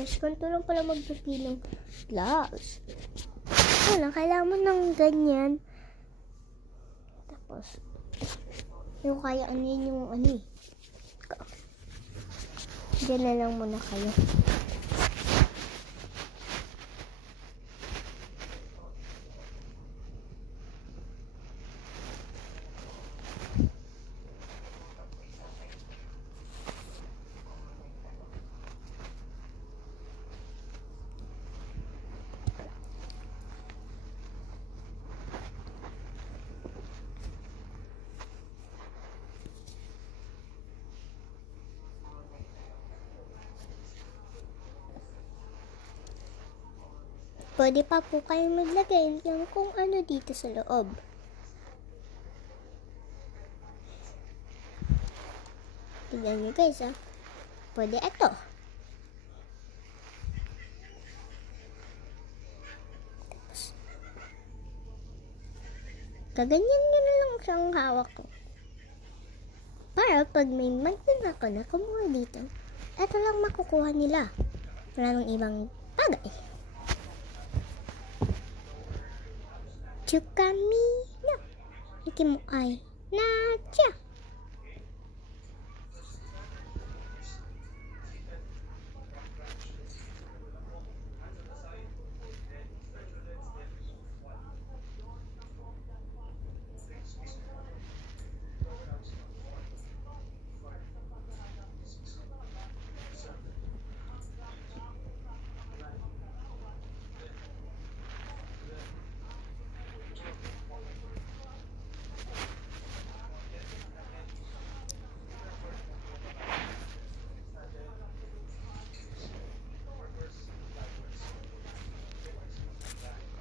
Tapos, ganito lang pala magpipili ng gloves. Wala, kailangan mo ng ganyan. Tapos, yung kaya yung ano eh. Diyan na lang muna kayo. Pwede pa po kayo maglagay ng kung ano dito sa loob. Tignan nyo guys ah. Pwede ito. Tapos, kaganyan nyo na lang siyang hawak ko. Para pag may magdala ako na kumuha dito, ito lang makukuha nila. Wala nang ibang bagay. Kami na iki mo ay nadya.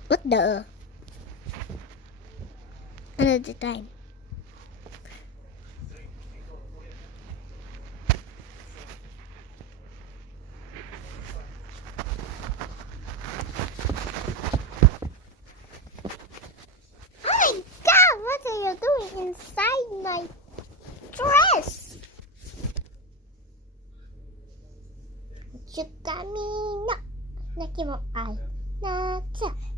What the? Another time. Oh my God! What are you doing inside my dress? Kami na. Naki mo ay nadya.